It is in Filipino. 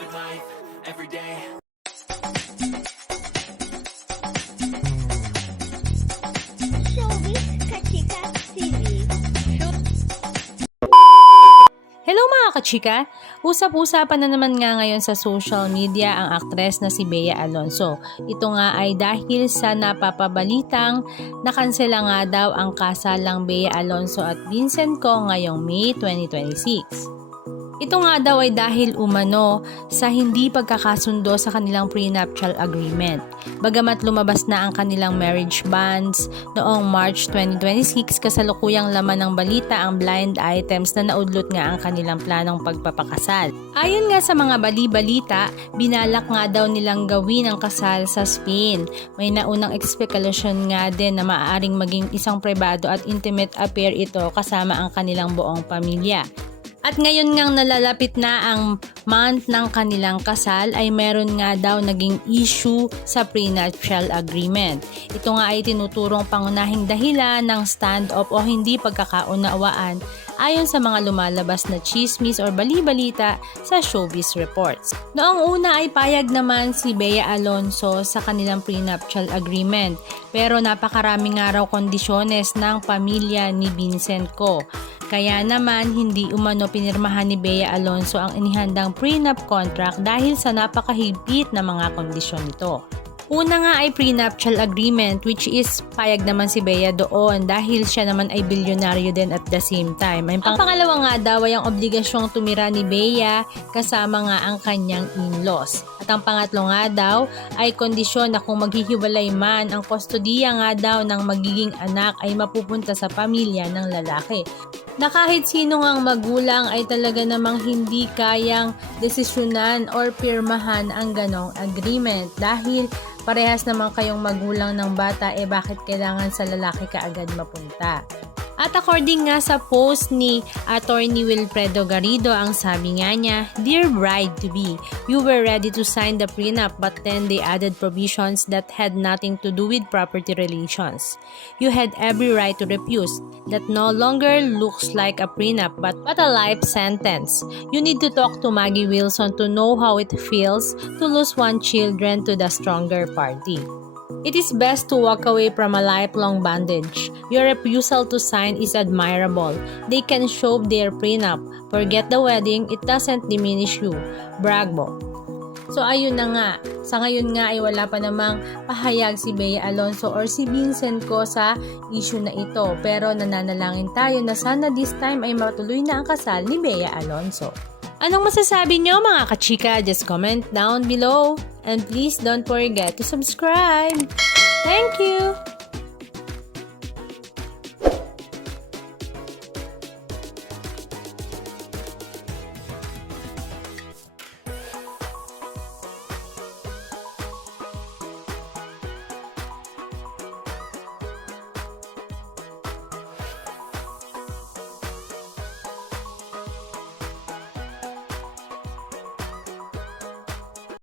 living life every day. Showbiz Kachika TV. Hello mga kachika! Usap-usapan na naman nga ngayon sa social media ang aktres na si Bea Alonzo. Ito nga ay dahil sa napapabalitang nakansela nga daw ang kasalang Bea Alonzo at Vincent Co ngayong May 2026. Ito nga daw ay dahil umano sa hindi pagkakasundo sa kanilang prenuptial agreement. Bagamat lumabas na ang kanilang marriage bonds noong March 2026, kasalukuyang laman ng balita ang blind items na naudlot nga ang kanilang planong pagpapakasal. Ayon nga sa mga bali-balita, binalak nga daw nilang gawin ang kasal sa Spain. May naunang espekulasyon nga din na maaaring maging isang pribado at intimate affair ito kasama ang kanilang buong pamilya. At ngayon ngang nalalapit na ang month ng kanilang kasal ay meron nga daw naging issue sa prenuptial agreement. Ito nga ay tinuturong pangunahing dahilan ng standoff o hindi pagkakaunawaan ayon sa mga lumalabas na chismis or bali-balita sa showbiz reports. Noong una ay payag naman si Bea Alonzo sa kanilang prenuptial agreement, pero napakarami nga raw kondisyones ng pamilya ni Vincent Co. Kaya naman hindi umano pinirmahan ni Bea Alonzo ang inihandang prenup contract dahil sa napakahigpit na mga kondisyon nito. Una nga ay prenuptial agreement, which is payag naman si Bea doon dahil siya naman ay bilyonaryo din at the same time. Ang pangalawa nga daw ay ang obligasyong tumira ni Bea kasama nga ang kanyang in-laws. At ang pangatlo nga daw ay kondisyon na kung maghihiwalay man, ang kustodiya nga daw ng magiging anak ay mapupunta sa pamilya ng lalaki. Na kahit sino ngang magulang ay talaga namang hindi kayang desisyonan or pirmahan ang ganong agreement dahil parehas naman kayong magulang ng bata, bakit kailangan sa lalaki kaagad mapunta? At according nga sa post ni Attorney Wilfredo Garrido, ang sabi nga niya, "Dear bride-to-be, you were ready to sign the prenup but then they added provisions that had nothing to do with property relations. You had every right to refuse. That no longer looks like a prenup but a life sentence. You need to talk to Maggie Wilson to know how it feels to lose one children to the stronger party. It is best to walk away from a lifelong bondage. Your refusal to sign is admirable. They can show their prenup. Forget the wedding, it doesn't diminish you. Bravo." So ayun na nga, sa ngayon nga ay wala pa namang pahayag si Bea Alonzo or si Vincent Co sa issue na ito. Pero nananalangin tayo na sana this time ay matuloy na ang kasal ni Bea Alonzo. Anong masasabi nyo mga kachika? Just comment down below. And please don't forget to subscribe. Thank you!